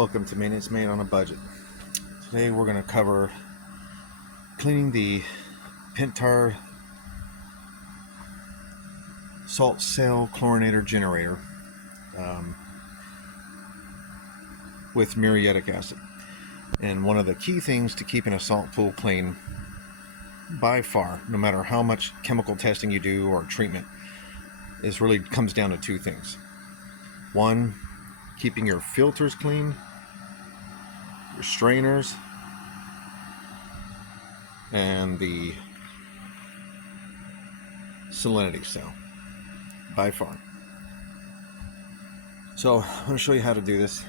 Welcome to Maintenance Made on a Budget. Today we're going to cover cleaning the Pentair salt cell chlorinator generator with muriatic acid. And one of the key things to keeping a salt pool clean, by far, no matter how much chemical testing you do or treatment, is really comes down to two things. One, keeping your filters clean, your strainers, and the salinity cell, by far. So I'm going to show you how to do this.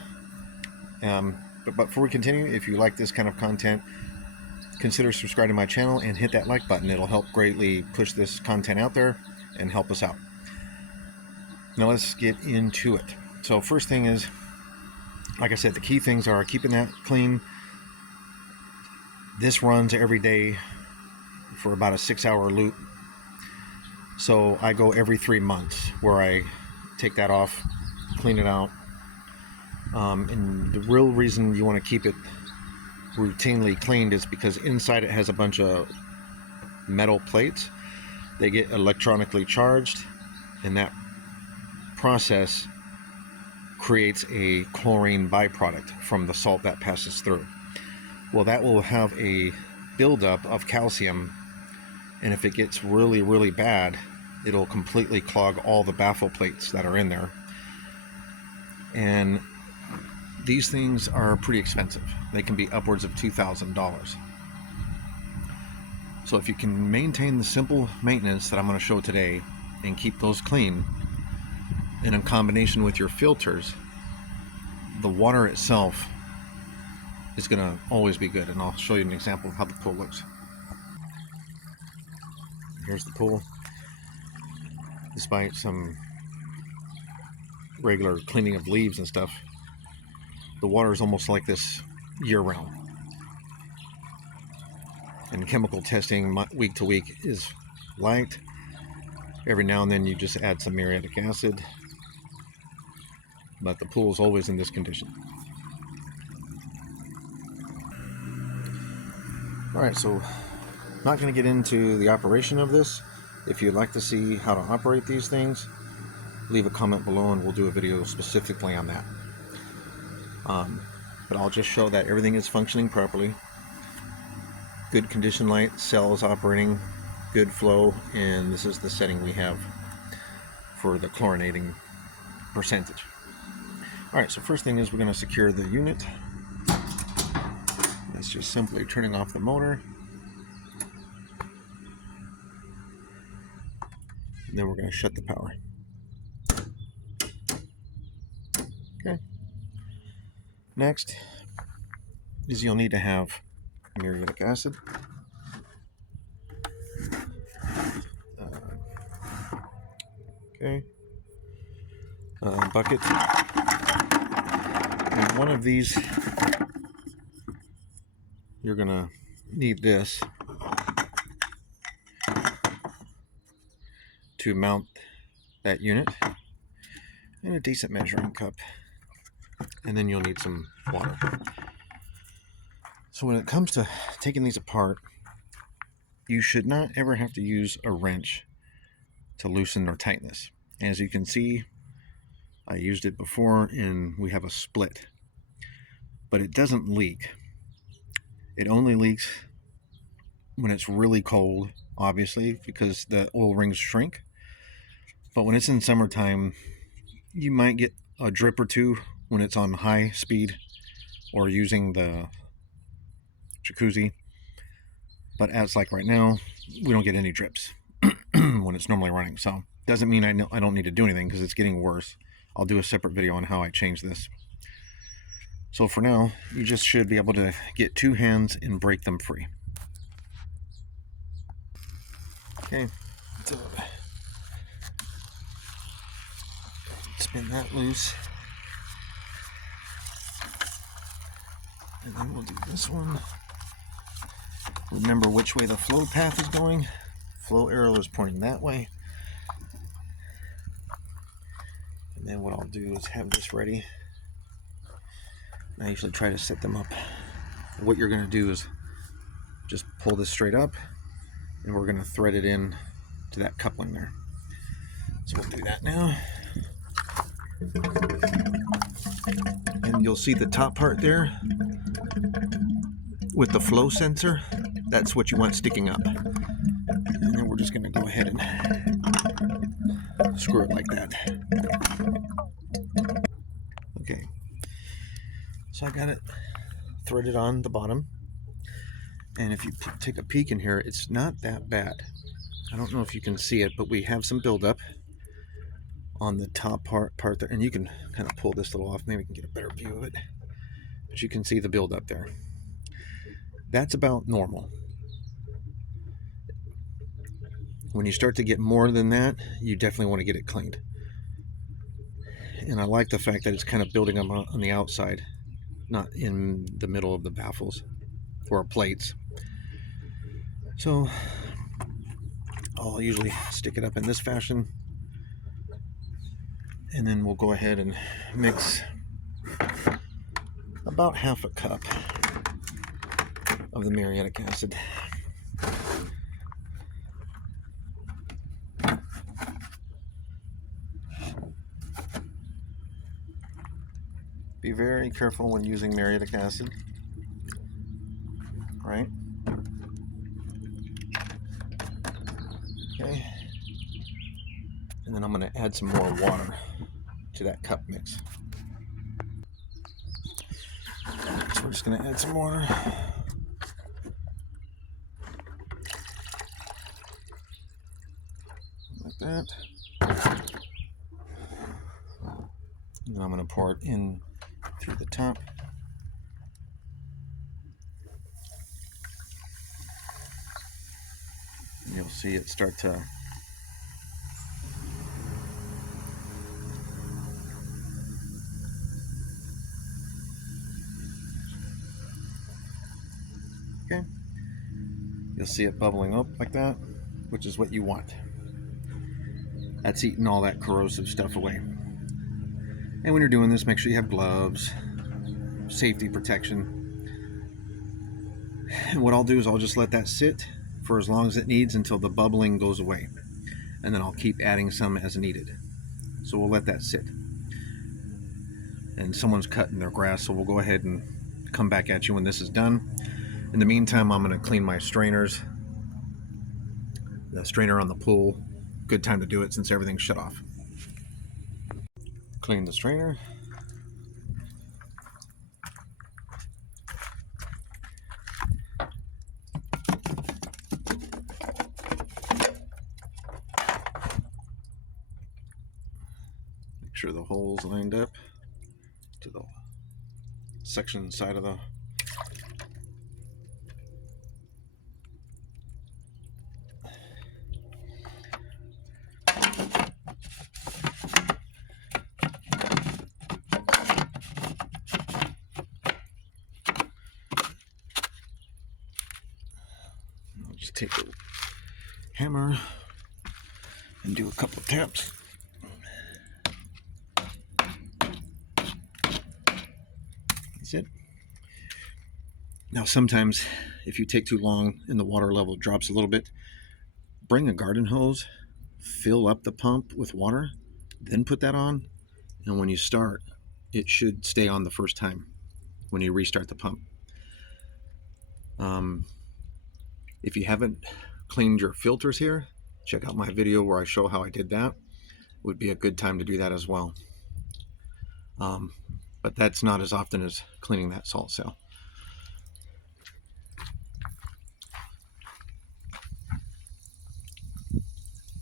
But before we continue, if you like this kind of content, consider subscribing to my channel and hit that like button. It'll help greatly push this content out there and help us out. Now let's get into it. So first thing is, like I said, the key things are keeping that clean. This runs every day for about a 6-hour loop. So I go every 3 months where I take that off, clean it out. And the real reason you want to keep it routinely cleaned is because inside it has a bunch of metal plates. They get electronically charged, and that process creates a chlorine byproduct from the salt that passes through. Well, that will have a buildup of calcium, and if it gets really, really bad, it'll completely clog all the baffle plates that are in there. And these things are pretty expensive. They can be upwards of $2,000. So if you can maintain the simple maintenance that I'm going to show today and keep those clean, and in combination with your filters, the water itself is going to always be good. And I'll show you an example of how the pool looks. Here's the pool. Despite some regular cleaning of leaves and stuff, the water is almost like this year-round. And chemical testing week to week is light. Every now and then you just add some muriatic acid, but the pool is always in this condition. Alright, so not going to get into the operation of this. If you'd like to see how to operate these things, leave a comment below and we'll do a video specifically on that. But I'll just show that everything is functioning properly. Good condition light, cell is operating, good flow, and this is the setting we have for the chlorinating percentage. Alright, so first thing is we're going to secure the unit. That's just simply turning off the motor. And then we're going to shut the power. Okay. Next is you'll need to have muriatic acid. Bucket. And one of these, you're going to need this to mount that unit, and a decent measuring cup, and then you'll need some water. So when it comes to taking these apart, you should not ever have to use a wrench to loosen or tighten this. As you can see, I used it before and we have a split, but it doesn't leak. It only leaks when it's really cold, obviously, because the oil rings shrink. But when it's in summertime, you might get a drip or two when it's on high speed or using the jacuzzi. But as like right now, we don't get any drips when it's normally running. So doesn't mean I don't need to do anything, because it's getting worse. I'll do a separate video on how I change this. So for now, you just should be able to get two hands and break them free. Okay, so spin that loose. And then we'll do this one. Remember which way the flow path is going. Flow arrow is pointing that way. And then what I'll do is have this ready. I usually try to set them up. What you're going to do is just pull this straight up, and we're going to thread it in to that coupling there. So we'll do that now. And you'll see the top part there with the flow sensor. That's what you want sticking up. And then we're just going to go ahead and screw it like that. Okay. So I got it threaded on the bottom. And if you take a peek in here, it's not that bad. I don't know if you can see it, but we have some buildup on the top part there. And you can kind of pull this little off. Maybe we can get a better view of it. But you can see the buildup there. That's about normal. When you start to get more than that, you definitely want to get it cleaned. And I like the fact that it's kind of building up on the outside, not in the middle of the baffles or plates. So I'll usually stick it up in this fashion, and then we'll go ahead and mix about half a cup of the muriatic acid. Be very careful when using muriatic acid, right? Okay. And then I'm going to add some more water to that cup mix. So we're just going to add some water. Like that. And then I'm going to pour it in through the top. And you'll see it start to okay. You'll see it bubbling up like that, which is what you want. That's eating all that corrosive stuff away. And when you're doing this, make sure you have gloves, safety protection. And what I'll do is I'll just let that sit for as long as it needs until the bubbling goes away. And then I'll keep adding some as needed. So we'll let that sit. And someone's cutting their grass, so we'll go ahead and come back at you when this is done. In the meantime, I'm going to clean my strainers. The strainer on the pool, good time to do it since everything's shut off. Clean the strainer. Make sure the hole's lined up to the section side of the just take a hammer and do a couple of taps. That's it. Now sometimes if you take too long and the water level drops a little bit, bring a garden hose, fill up the pump with water, then put that on, and when you start, it should stay on the first time when you restart the pump. If you haven't cleaned your filters here, check out my video where I show how I did that. It would be a good time to do that as well. But that's not as often as cleaning that salt cell.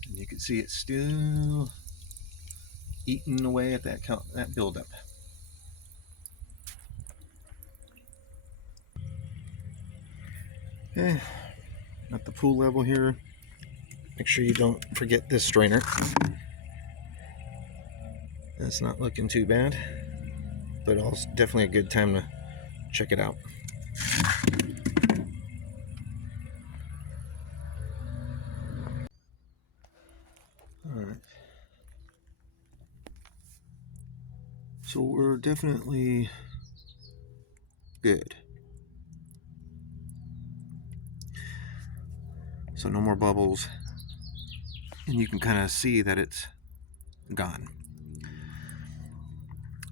And you can see it's still eating away at that buildup. Okay, at the pool level here, make sure you don't forget this strainer. That's not looking too bad, but also definitely a good time to check it out. All right. So we're definitely Good. So no more bubbles. And you can kind of see that it's gone.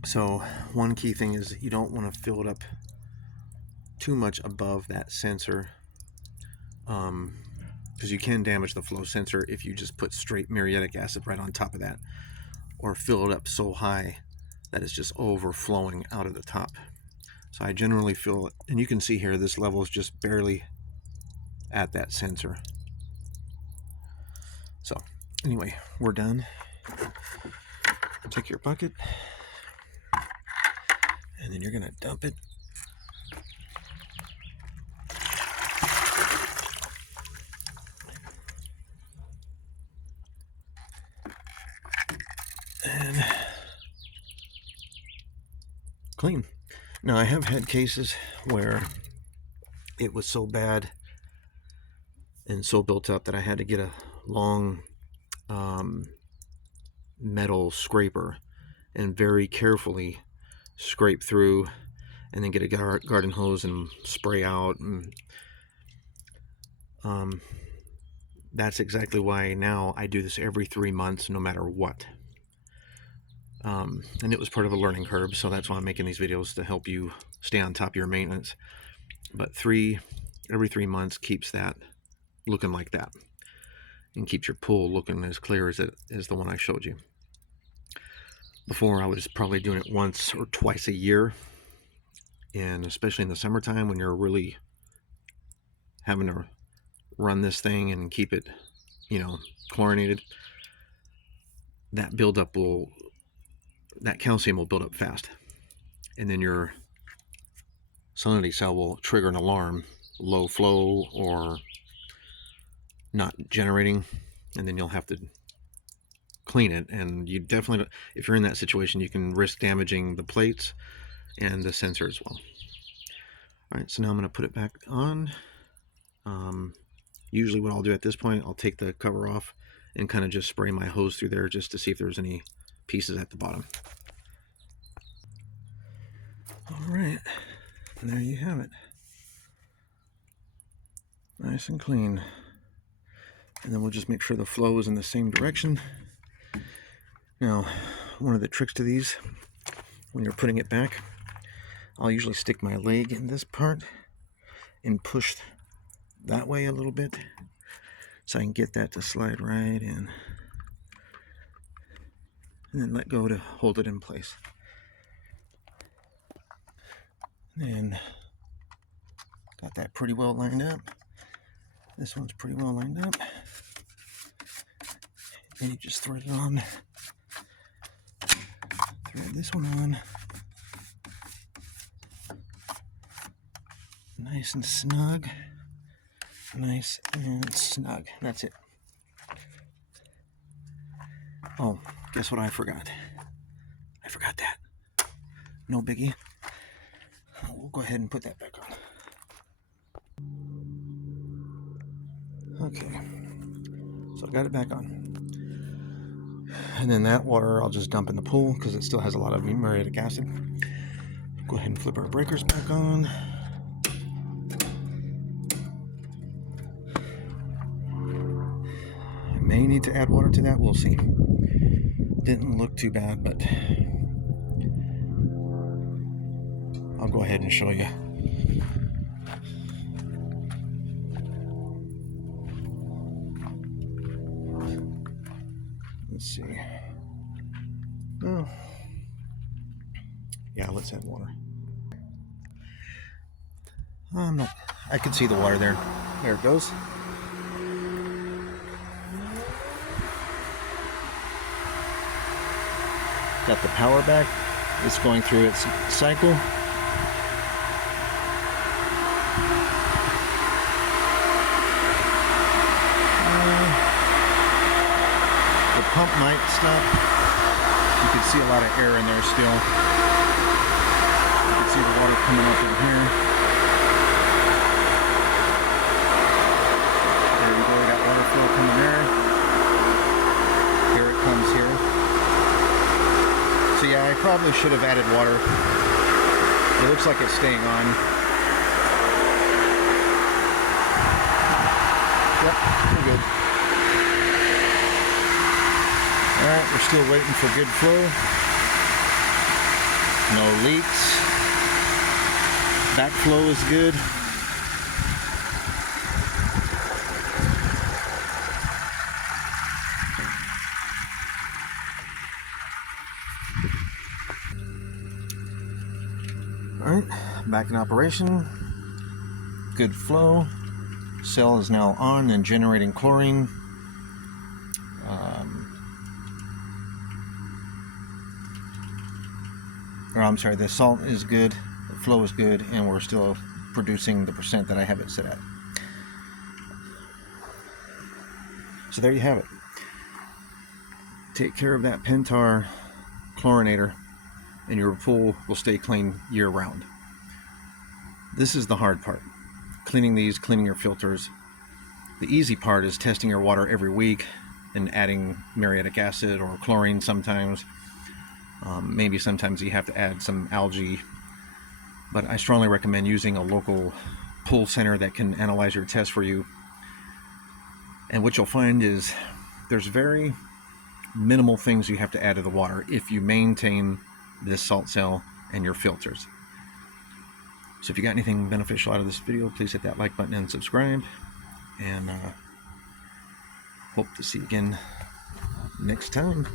So one key thing is you don't want to fill it up too much above that sensor, because you can damage the flow sensor if you just put straight muriatic acid right on top of that, or fill it up so high that it's just overflowing out of the top. So I generally fill it, and you can see here this level is just barely at that sensor. So anyway, we're done. Take your bucket, and then you're gonna dump it and clean. Now I have had cases where it was so bad and so built up that I had to get a long metal scraper and very carefully scrape through, and then get a garden hose and spray out. And that's exactly why now I do this every 3 months, no matter what. And it was part of a learning curve, so that's why I'm making these videos, to help you stay on top of your maintenance. But every 3 months keeps that looking like that, and keeps your pool looking as clear as the one I showed you. Before, I was probably doing it once or twice a year, and especially in the summertime when you're really having to run this thing and keep it, chlorinated, that calcium will build up fast, and then your salinity cell will trigger an alarm, low flow or not generating, and then you'll have to clean it. And you definitely, if you're in that situation, you can risk damaging the plates and the sensor as well. All right, so now I'm going to put it back on. Usually what I'll do at this point, I'll take the cover off and kind of just spray my hose through there just to see if there's any pieces at the bottom. All right, and there you have it. Nice and clean. And then we'll just make sure the flow is in the same direction. Now, one of the tricks to these, when you're putting it back, I'll usually stick my leg in this part and push that way a little bit, so I can get that to slide right in, and then let go to hold it in place. And got that pretty well lined up. This one's pretty well lined up. And you just thread it on. Thread this one on. Nice and snug. Nice and snug. That's it. Oh, guess what I forgot? I forgot that. No biggie. We'll go ahead and put that back on. Okay. So I got it back on. And then that water I'll just dump in the pool because it still has a lot of muriatic acid. Go ahead and flip our breakers back on. I may need to add water to that, we'll see. Didn't look too bad, but I'll go ahead and show you. Let's see. Oh, yeah, let's add water. I can see the water there. There it goes. Got the power back. It's going through its cycle. The pump might stop. You can see a lot of air in there still. You can see the water coming up in here. There you go, we got water flow coming there. Here it comes here. So yeah, I probably should have added water. It looks like it's staying on. Yep, we're good. Alright, we're still waiting for good flow. No leaks. Backflow is good. Alright, back in operation. Good flow. Cell is now on and generating chlorine. I'm sorry, the salt is good, the flow is good, and we're still producing the percent that I have it set at. So there you have it. Take care of that Pentair chlorinator and your pool will stay clean year round. This is the hard part. Cleaning these, cleaning your filters. The easy part is testing your water every week and adding muriatic acid or chlorine sometimes. Maybe sometimes you have to add some algae, but I strongly recommend using a local pool center that can analyze your test for you. And what you'll find is there's very minimal things you have to add to the water if you maintain this salt cell and your filters. So if you got anything beneficial out of this video, please hit that like button and subscribe, and hope to see you again next time.